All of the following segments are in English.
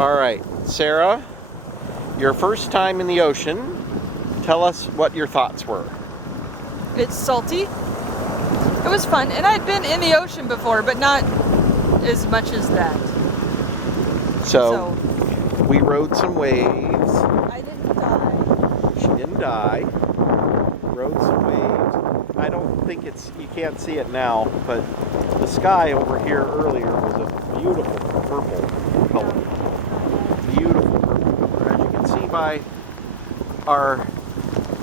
All right, Sarah, your first time in the ocean. Tell us what your thoughts were. It's salty. It was fun, and I'd been in the ocean before, but not as much as that. So we rode some waves. I didn't die. She didn't die. Rode some waves. I don't think you can't see it now, but the sky over here earlier was a beautiful purple color. Beautiful purple color. As you can see by our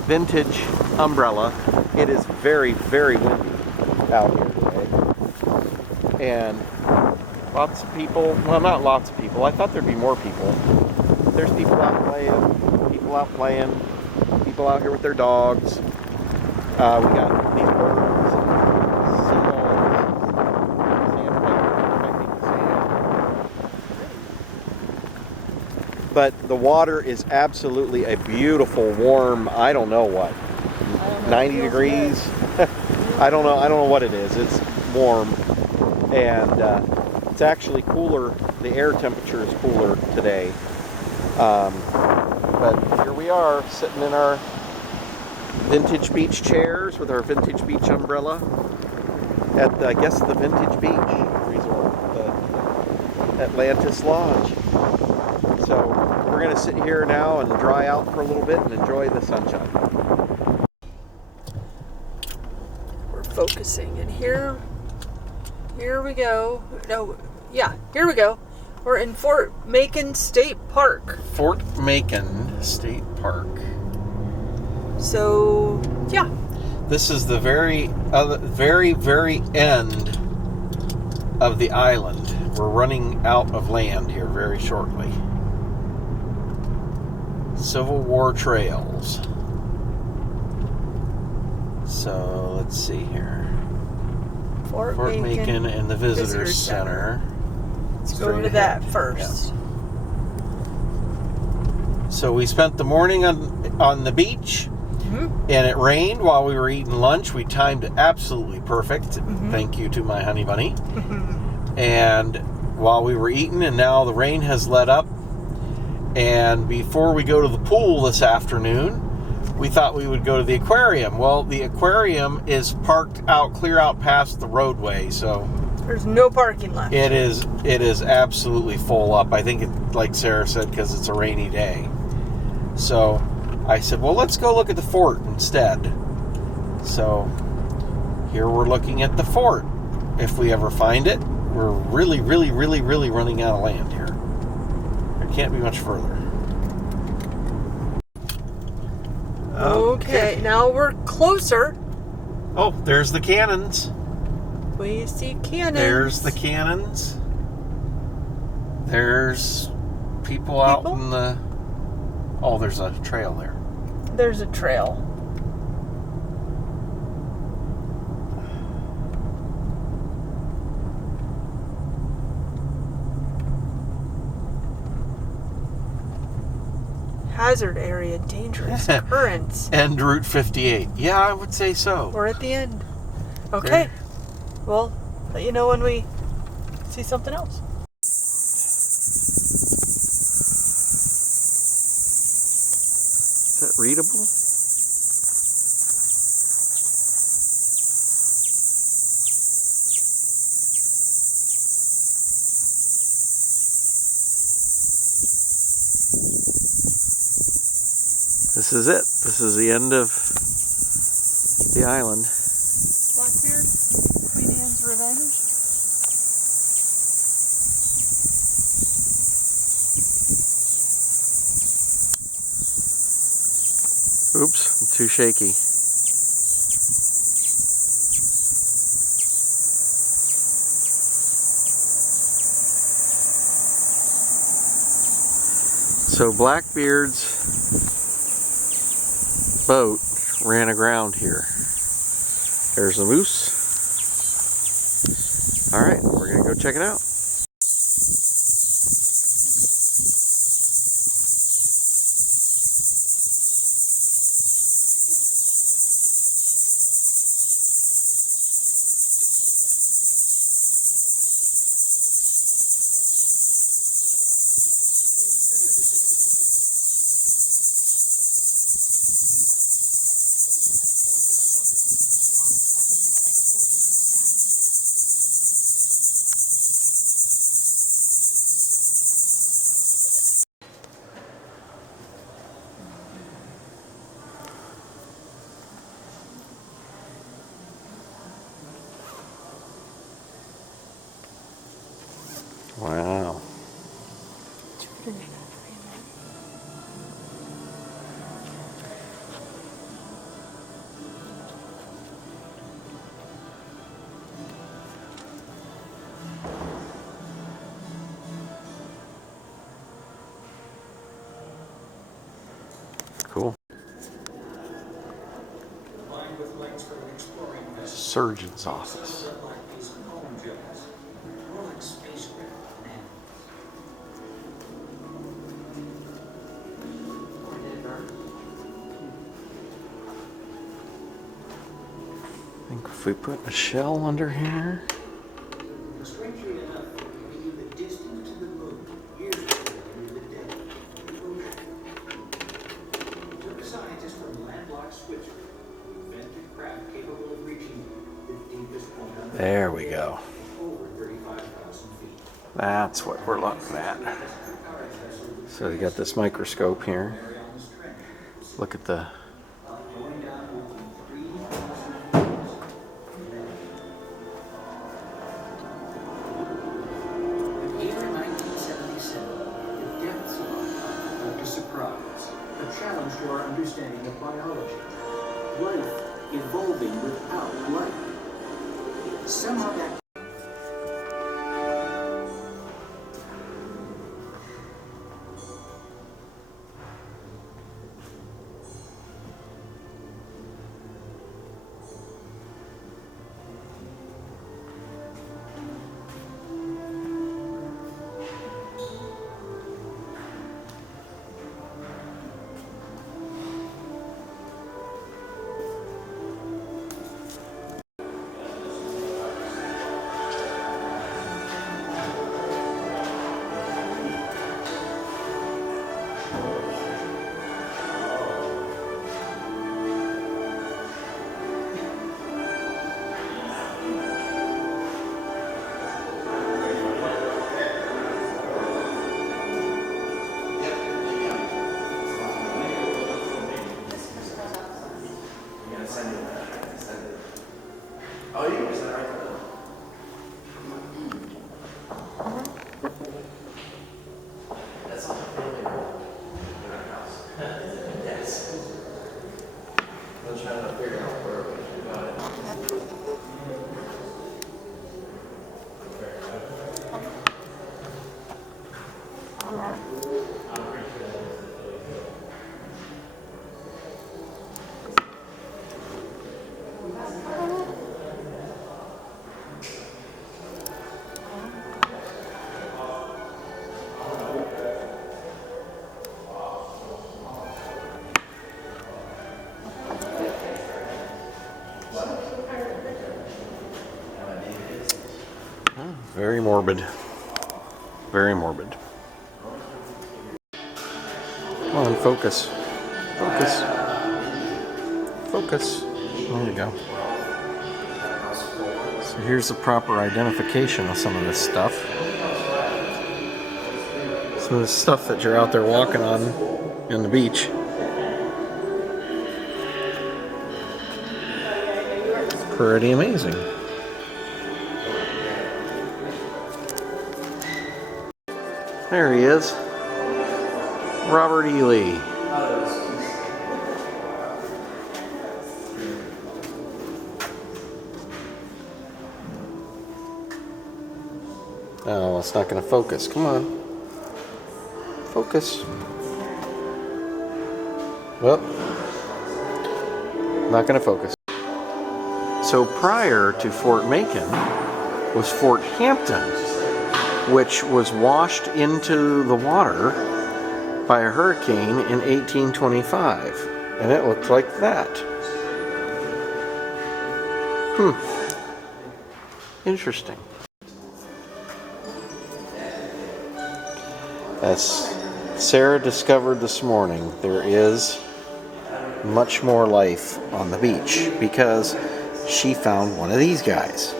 vintage umbrella, it is very, very windy out here today. And lots of people, well, not lots of people. I thought there'd be more people. There's people out playing, people out here with their dogs. We got these birds and seagulls, sandpipers, but the water is absolutely a beautiful, warm, I don't know what, 90 degrees. I don't know what it is. It's warm, and it's actually cooler. The air temperature is cooler today. But here we are, sitting in our vintage beach chairs with our vintage beach umbrella at, I guess, the Vintage Beach Resort, the Atlantis Lodge. So we're going to sit here now and dry out for a little bit and enjoy the sunshine. We're focusing, and here we go. Here we go. We're in Fort Macon State Park. Fort Macon State Park. So, yeah. This is the very, very end of the island. We're running out of land here very shortly. Civil War trails. So, let's see here. Fort Macon and the Visitor Center. Let's go to that first. Yeah. So we spent the morning on the beach, and it rained while we were eating lunch. We timed it absolutely perfect. Thank you to my honey bunny. And while we were eating, and now the rain has let up. And before we go to the pool this afternoon, we thought we would go to the aquarium. Well, the aquarium is parked out, clear out past the roadway, so there's no parking left. It is absolutely full up. I think, like Sarah said, because it's a rainy day. So I said, well, let's go look at the fort instead. So here we're looking at the fort. If we ever find it, we're really, really, really, really running out of land here. It can't be much further. Okay, now we're closer. Oh, there's the cannons. We see cannons. There's the cannons. There's people out in the... Oh, there's a trail there. There's a trail. Hazard area, dangerous currents. And Route 58. Yeah, I would say so. We're at the end. Okay. Well, let you know when we see something else. Is that readable? This is it. This is the end of the island. Blackbeard, Queen Anne's Revenge. Oops, I'm too shaky. So Blackbeard's boat ran aground here. There's the moose. Alright, we're going to go check it out. surgeon's office. I think if we put a shell under here. Strangely enough, we knew the distance to the moon years before we knew the depth of the ocean. It took a scientist from landlocked Switzerland who invented a craft capable of reaching the deepest point on Earth. There we go. Over 35,000 feet. That's what we're looking at. So you got this microscope here. Look at the Going down more than 3,000 feet. Here in 1977, the depths of our planet left a surprise, a challenge to our understanding of biology. Life evolving without light. Somehow that very morbid. Very morbid. Come on, focus. Focus. Focus. There you go. So here's the proper identification of some of this stuff. Some of the stuff that you're out there walking on in the beach. Pretty amazing. There he is. Robert E. Lee. Oh, it's not going to focus. Come on. Focus. Well, not going to focus. So prior to Fort Macon was Fort Hampton, which was washed into the water by a hurricane in 1825. And it looked like that. Interesting. As Sarah discovered this morning, there is much more life on the beach because she found one of these guys.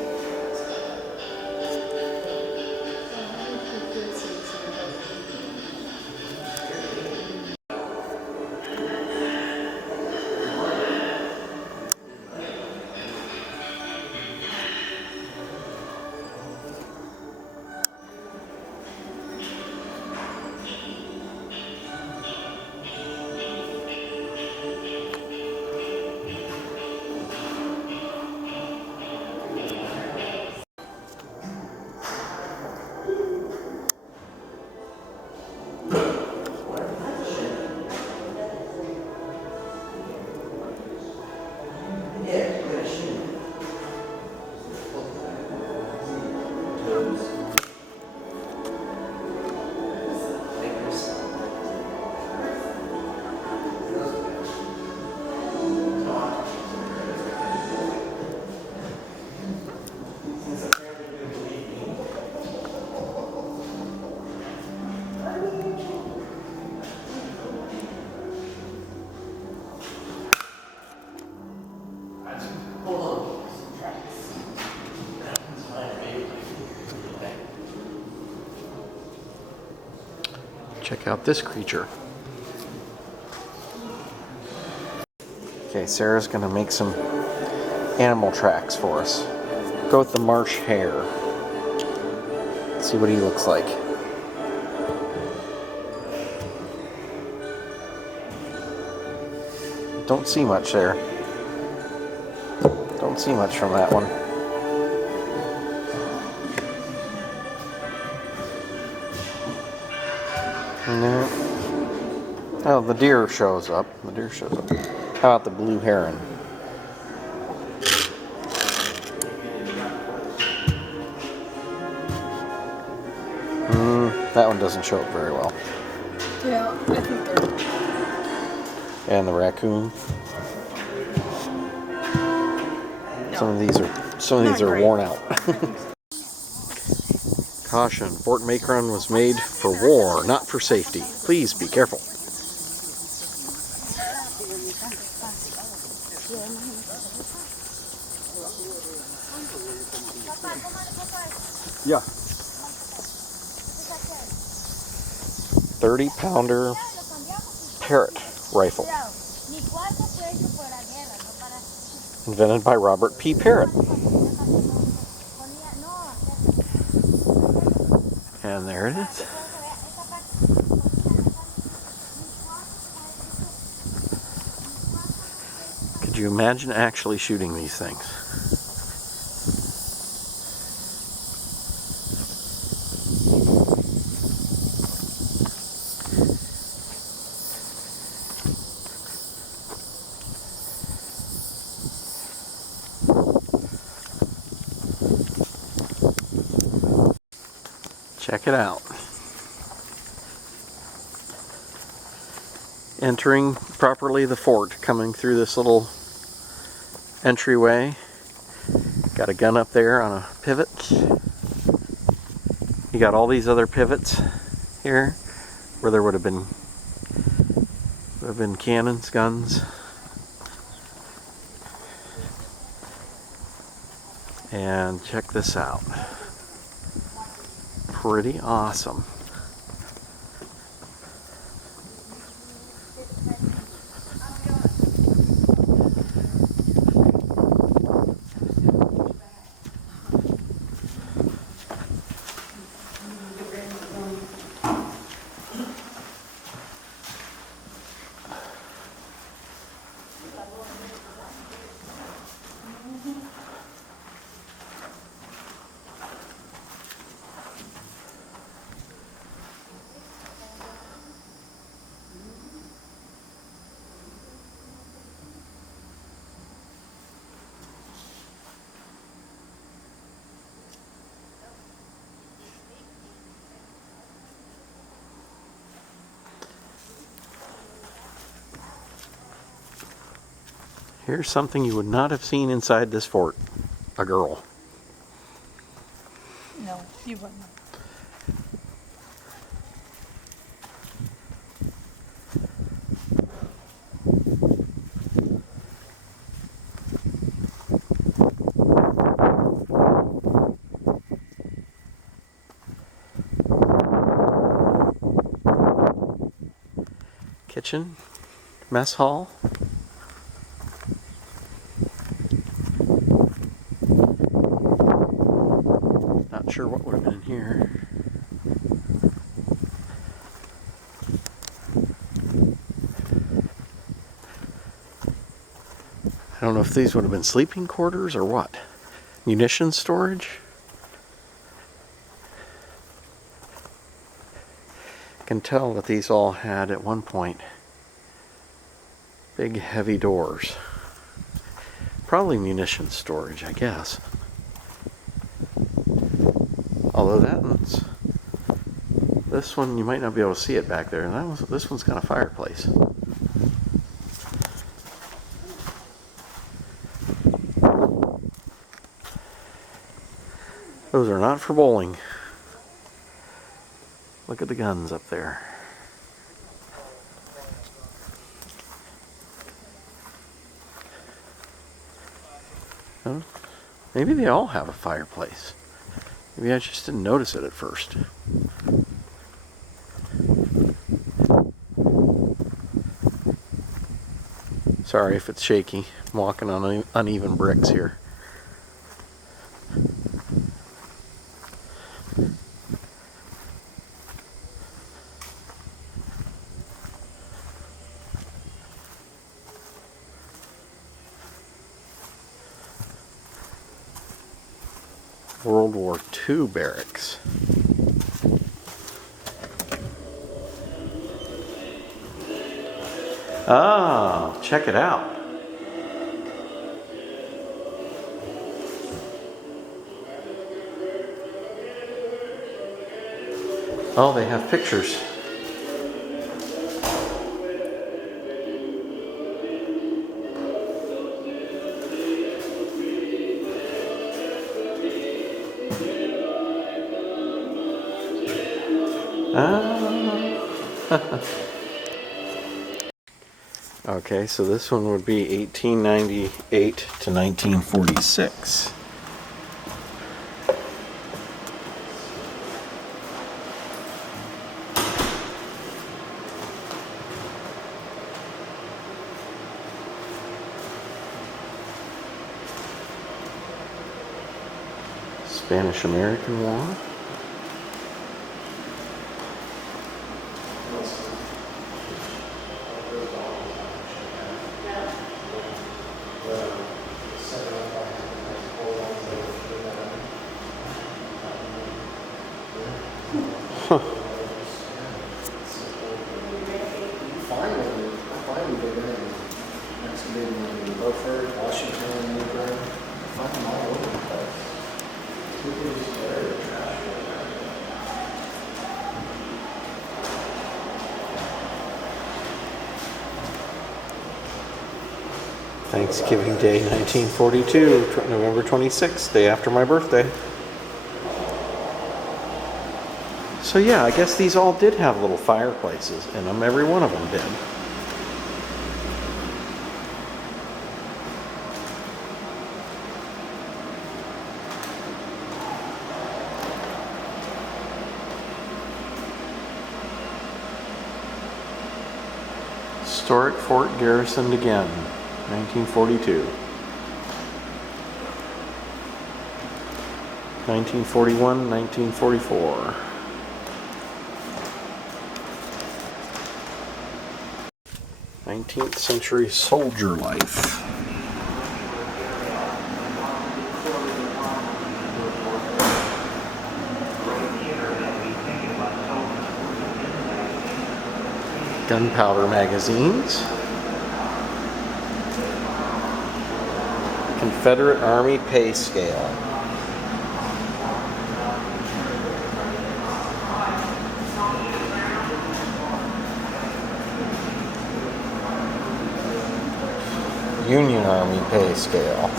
Check out this creature. Okay, Sarah's gonna make some animal tracks for us. Go with the marsh hare. Let's see what he looks like. Don't see much there. Don't see much from that one. No. Oh, the deer shows up. The deer shows up. How about the blue heron? That one doesn't show up very well. Yeah, I think they're... And the raccoon. Some of these are worn out. Caution, Fort Macon was made for war, not for safety. Please be careful. Yeah. 30-pounder parrot rifle. Invented by Robert P. Parrott. And there it is. Could you imagine actually shooting these things? Check it out. Entering properly the fort, coming through this little entryway. Got a gun up there on a pivot. You got all these other pivots here where there would have been cannons, guns. And check this out. Pretty awesome. Here's something you would not have seen inside this fort. A girl. No, you wouldn't. Kitchen, mess hall. Not sure what would have been in here. I don't know if these would have been sleeping quarters or what. Munitions storage. I can tell that these all had at one point big heavy doors. Probably munitions storage, I guess. Although this one you might not be able to see it back there. This one's got a fireplace. Those are not for bowling. Look at the guns up there. Huh? Maybe they all have a fireplace. Maybe I just didn't notice it at first. Sorry if it's shaky. I'm walking on uneven bricks here. World War II barracks. Ah, check it out. Oh, they have pictures. Ah. Okay, so this one would be 1898 to 1946. Spanish-American War. Huh. Finally, they've been excavating in Beaufort, Washington, Ukraine. I find them all over the place. Thanksgiving Day 1942, November 26th, day after my birthday. So yeah, I guess these all did have little fireplaces in them. Every one of them did. Historic fort garrisoned again, 1942. 1941, 1944. 19th century soldier life. Gunpowder magazines. Confederate Army pay scale. Union Army pay scale.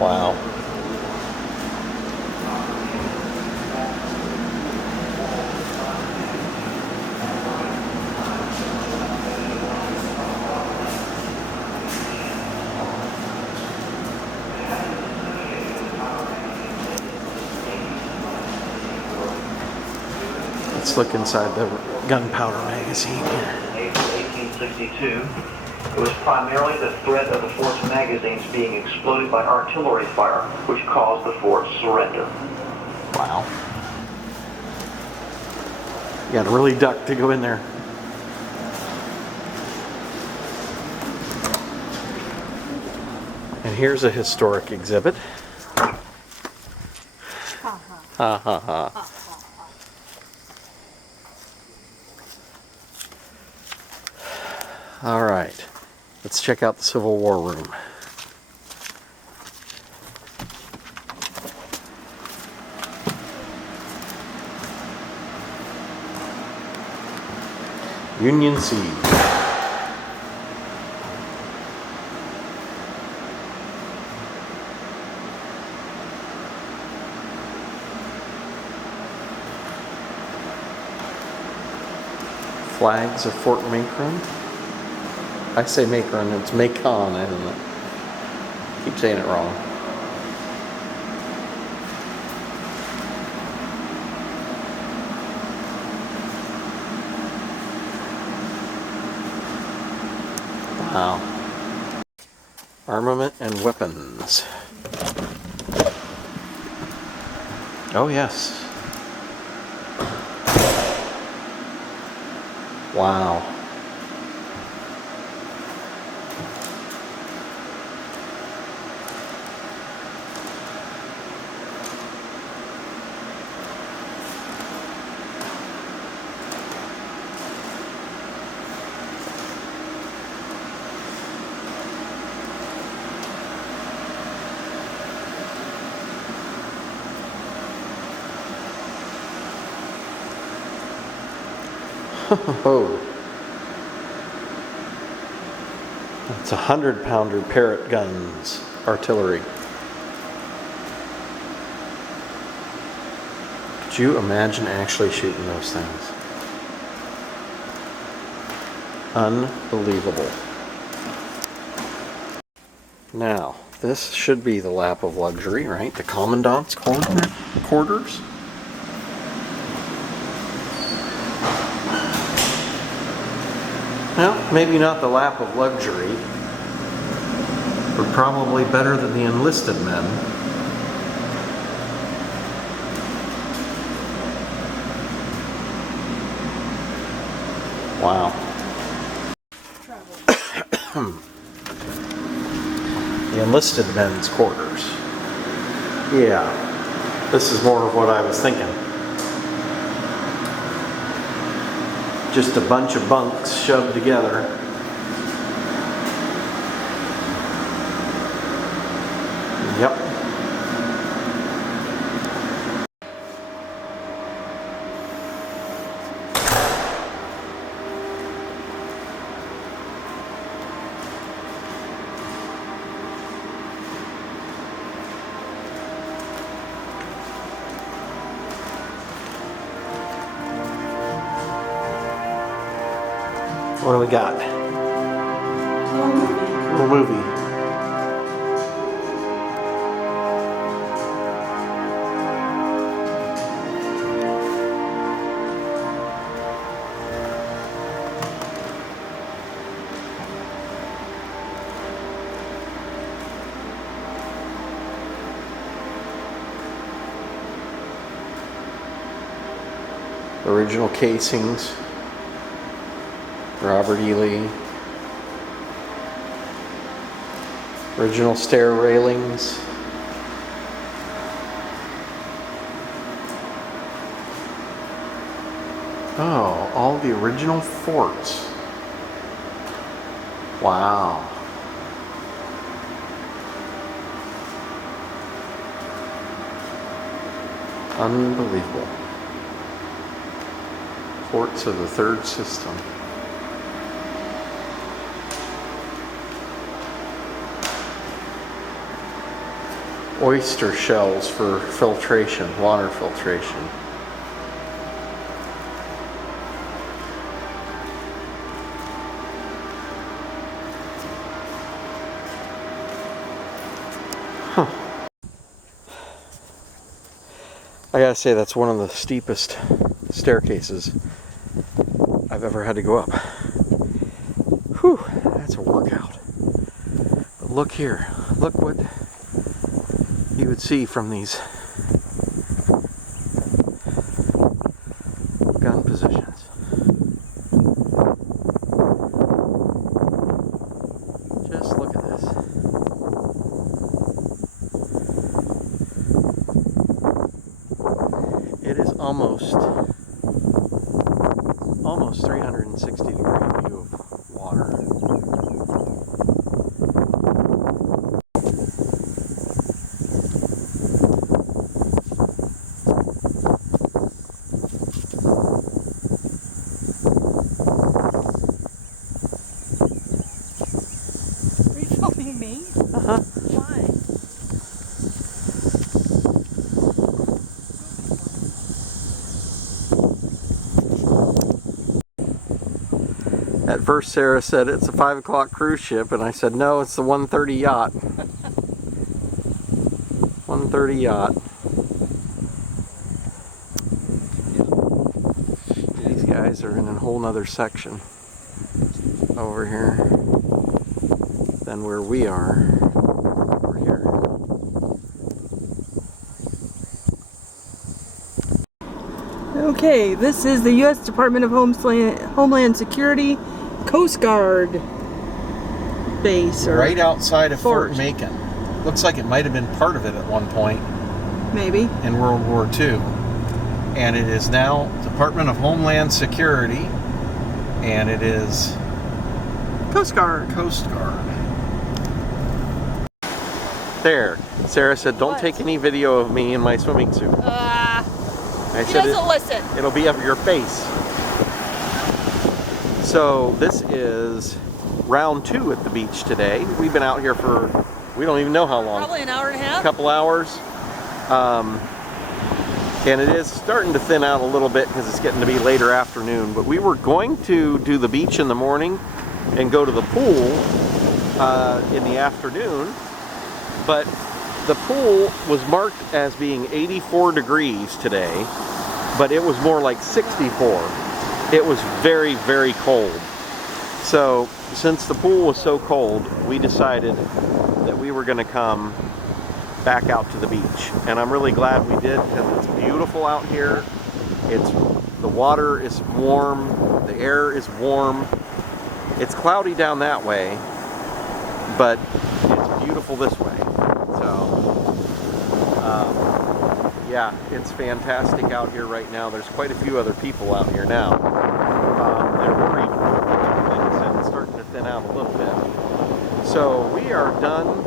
Wow. Let's look inside the gunpowder magazine here. In April 1862, it was primarily the threat of the fort's magazines being exploded by artillery fire, which caused the fort's surrender. Wow. You gotta really duck to go in there. And here's a historic exhibit. Ha ha ha. All right, let's check out the Civil War room. Union Siege. Flags of Fort Macon. I say Macon, it's Macon, I don't know. Keep saying it wrong. Wow. Armament and weapons. Oh, yes. Wow. Oh. It's 100-pounder Parrott guns, artillery. Could you imagine actually shooting those things? Unbelievable. Now, this should be the lap of luxury, right? The commandant's quarters. Well, maybe not the lap of luxury, but probably better than the enlisted men. Wow. The enlisted men's quarters. Yeah, this is more of what I was thinking. Just a bunch of bunks shoved together. Yep. What do we got? Little movie. Original casings. Robert E. Lee. Original stair railings. Oh, all the original forts. Wow. Unbelievable. Forts of the third system. Oyster shells for filtration, water filtration. Huh. I gotta say, that's one of the steepest staircases I've ever had to go up. Whew, that's a workout. But look here, look what you would see from these gun positions. Just look at this. It is almost 360 degree view of water. Are you filming me? Uh-huh. Why? At first Sarah said it's a 5 o'clock cruise ship, and I said no, it's the 1:30 yacht. 1:30 yacht. These guys are in a whole nother section over here. than where we are over here. Okay, this is the U.S. Department of Homeland Security Coast Guard base. Or Right outside of fort. Fort Macon. Looks like it might have been part of it at one point Maybe. in World War II. And it is now Department of Homeland Security. And it is Coast Guard. Coast Guard. There. Sarah said, don't What? take any video of me in my swimming suit. I He said doesn't listen. it'll be of your face. So this is round 2 at the beach today. We've been out here for, we don't even know how long. Probably an hour and a half. A couple hours. And it is starting to thin out a little bit because it's getting to be later afternoon. But we were going to do the beach in the morning and go to the pool in the afternoon. But the pool was marked as being 84 degrees today, but it was more like 64. It was very, very cold. So since the pool was so cold, we decided that we were going to come back out to the beach. And I'm really glad we did because it's beautiful out here. The water is warm, the air is warm. It's cloudy down that way, but it's beautiful this way. So, yeah, it's fantastic out here right now. There's quite a few other people out here now. They're worried, like I said, it's starting to thin out a little bit. So we are done.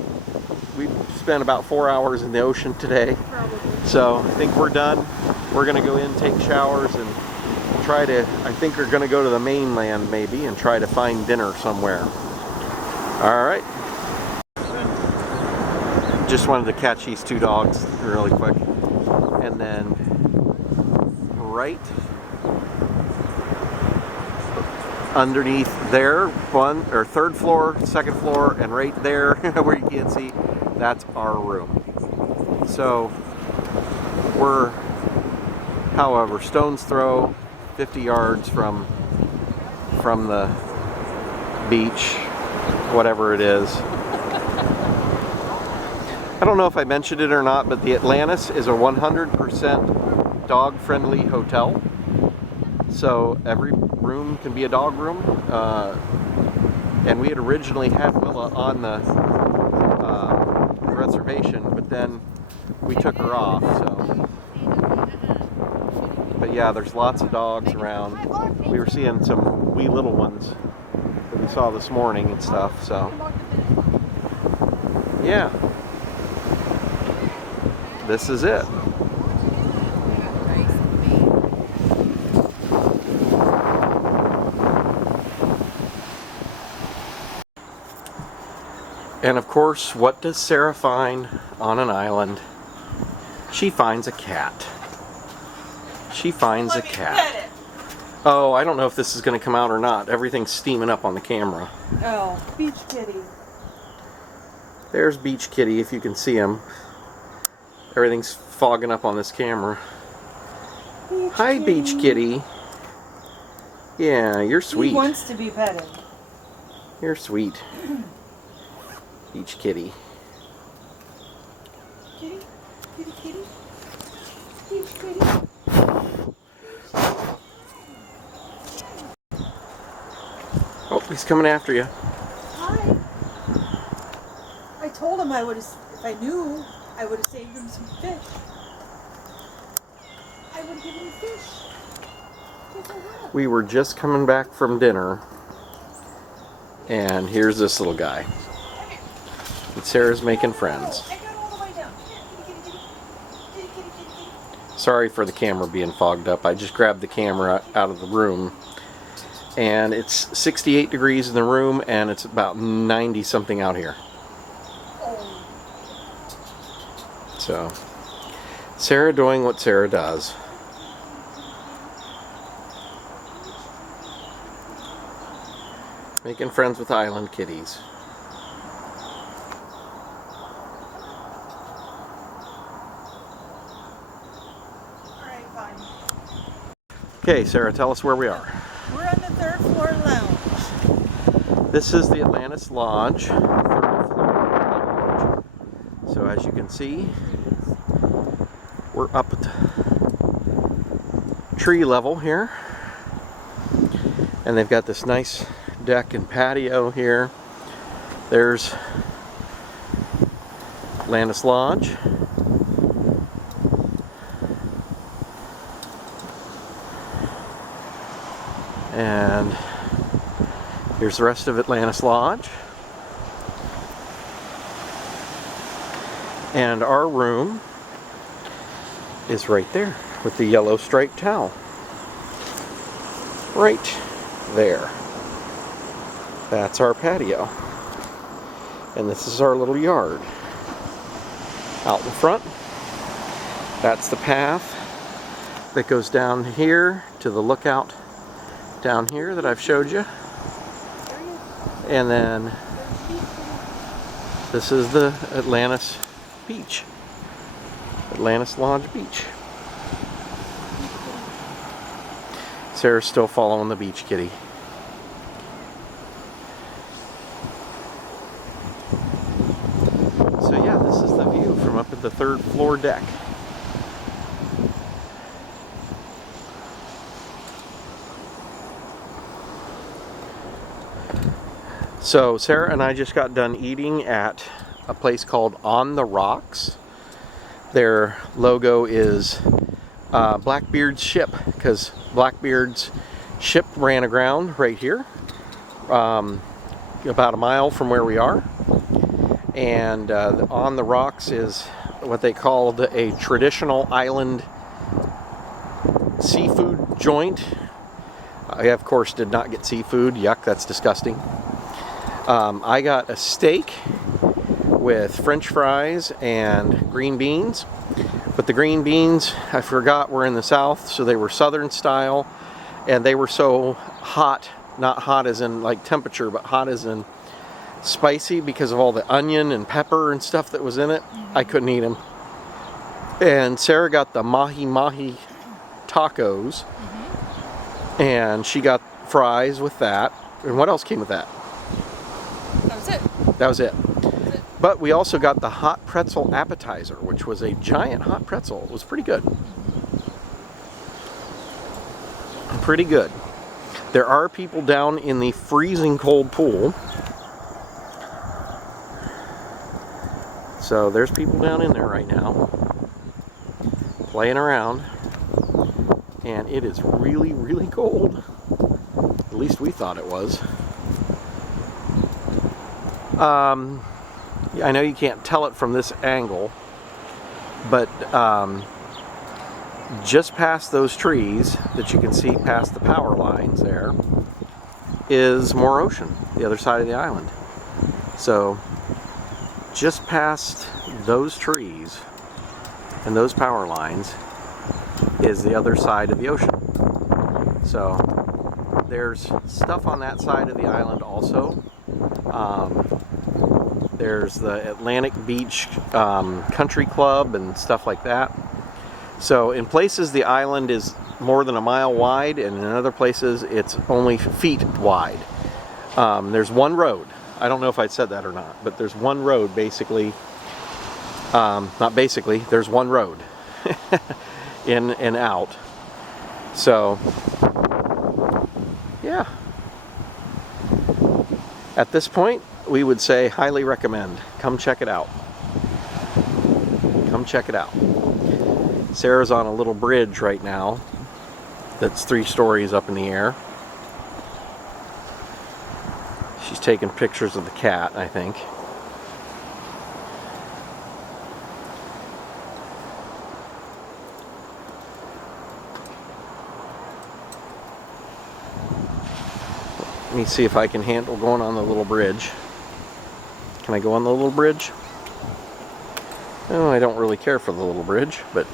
We've spent about 4 hours in the ocean today. Probably. So I think we're done. We're gonna go in, take showers, and try to, I think we're gonna go to the mainland maybe and try to find dinner somewhere. All right. Just wanted to catch these 2 dogs really quick. And then right underneath there, 3rd floor, 2nd floor, and right there where you can't see, that's our room. So we're, however, stone's throw, 50 yards from the beach, whatever it is. I don't know if I mentioned it or not, but the Atlantis is a 100% dog-friendly hotel. So every room can be a dog room. And we had originally had Willa on the reservation, but then we took her off. So, but yeah, there's lots of dogs around. We were seeing some wee little ones that we saw this morning and stuff. So, yeah. This is it. And of course, what does Sarah find on an island? She finds a cat. She finds a cat. Oh, I don't know if this is going to come out or not. Everything's steaming up on the camera. Oh, beach kitty. There's Beach Kitty, if you can see him. Everything's fogging up on this camera. Hi, Beach Kitty. Yeah, you're sweet. He wants to be petted. You're sweet. Beach Kitty. Kitty, kitty, kitty. Beach kitty. Oh, he's coming after you. Hi. I told him I would have, if I knew, I would have saved him some fish. I would have given him fish. Yes, I would. We were just coming back from dinner, and here's this little guy. And Sarah's making friends. I got all the way down. Here, kitty, kitty, kitty, kitty, kitty, kitty, kitty. Sorry for the camera being fogged up. I just grabbed the camera out of the room, and it's 68 degrees in the room, and it's about 90 something out here. So, Sarah doing what Sarah does. Making friends with island kitties. Alright, fine. Okay, Sarah, tell us where we are. We're on the 3rd floor lounge. This is the Atlantis Lodge, third floor. So as you can see, we're up at the tree level here. And they've got this nice deck and patio here. There's Atlantis Lodge. And here's the rest of Atlantis Lodge. And our room is right there with the yellow striped towel. Right there. That's our patio. And this is our little yard. Out in front, that's the path that goes down here to the lookout down here that I've showed you. And then this is the Atlantis Beach. Atlantis Lodge Beach. Sarah's still following the beach kitty. So yeah, this is the view from up at the third floor deck. So Sarah and I just got done eating at a place called On the Rocks. Their logo is Blackbeard's ship, because Blackbeard's ship ran aground right here, about a mile from where we are. And On the Rocks is what they called a traditional island seafood joint. I, of course, did not get seafood. Yuck, that's disgusting. I got a steak with French fries and green beans. But the green beans, I forgot, were in the South, so they were Southern style. And they were so hot, not hot as in like temperature, but hot as in spicy because of all the onion and pepper and stuff that was in it. I couldn't eat them. And Sarah got the mahi-mahi tacos. And she got fries with that. And what else came with that? That was it. That was it. But we also got the hot pretzel appetizer, which was a giant hot pretzel. It was pretty good. Pretty good. There are people down in the freezing cold pool. So there's people down in there right now, playing around. And it is really, really cold. At least we thought it was. I know you can't tell it from this angle, but just past those trees that you can see past the power lines there is more ocean, the other side of the island. So just past those trees and those power lines is the other side of the ocean. So there's stuff on that side of the island also. There's the Atlantic Beach Country Club and stuff like that. So in places the island is more than a mile wide, and in other places it's only feet wide. There's one road. I don't know if I said that or not, but there's one road basically. Not basically, there's one road in and out. So yeah. At this point, we would say highly recommend. Come check it out. Come check it out. Sarah's on a little bridge right now that's 3 stories up in the air. She's taking pictures of the cat, I think. Let me see if I can handle going on the little bridge. Can I go on the little bridge? Oh, I don't really care for the little bridge, but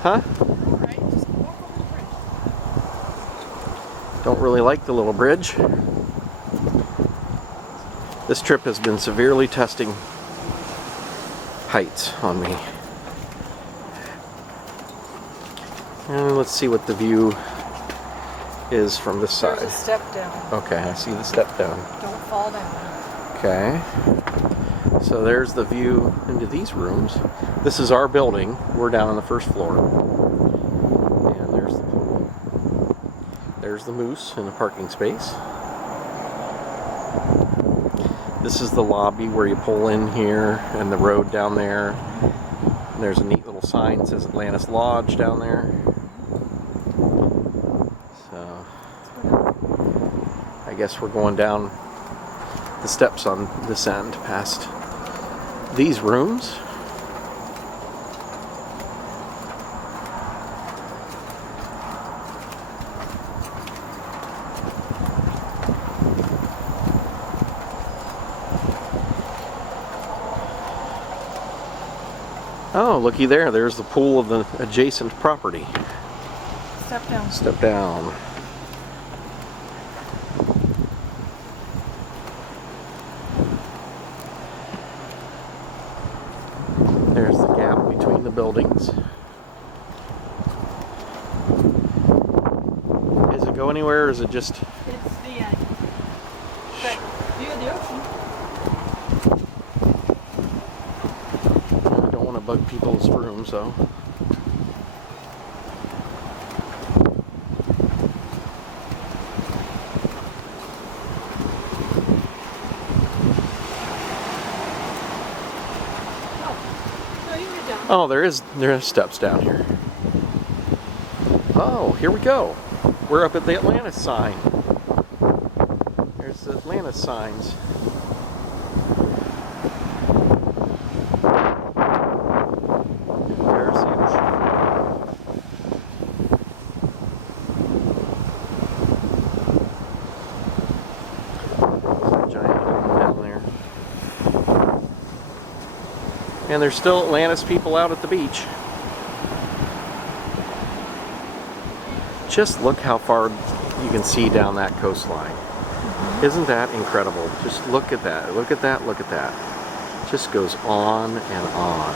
huh? Don't really like the little bridge. This trip has been severely testing heights on me. And let's see what the view is from this side. There's a step down. Okay, I see the step down. Don't fall down. Okay. So there's the view into these rooms. This is our building. We're down on the first floor. And there's the pool. There's the moose in the parking space. This is the lobby where you pull in here, and the road down there. And there's a neat little sign that says Atlantis Lodge down there. So I guess we're going down the steps on this end past these rooms. Oh, looky there. There's the pool of the adjacent property. Step down. Step down. There's the gap between the buildings. Does it go anywhere, or is it just... It's the end. But view of the ocean. I don't want to bug people's rooms, though. No, you can get down. Oh, there are steps down here. Oh, here we go. We're up at the Atlantis sign. There's the Atlantis signs. There's the ocean. There's a giant dome down there. And there's still Atlantis people out at the beach. Just look how far you can see down that coastline. Isn't that incredible? Just look at that. Look at that. Look at that. Just goes on and on.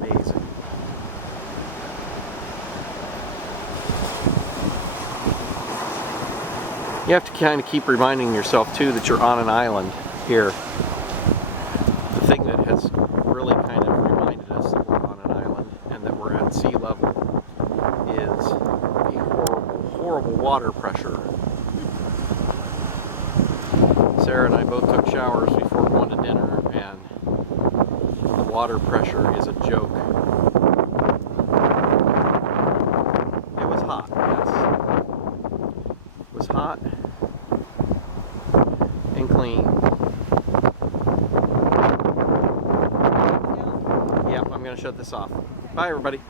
Amazing. You have to kind of keep reminding yourself too that you're on an island here. The thing that has really kind of reminded us that we're on an island and that we're at sea level is the horrible, horrible water pressure. Sarah and I both took showers before going to dinner, and the water pressure is a joke. It was hot, yes. It was hot and clean. Yep, I'm going to shut this off. Bye, everybody.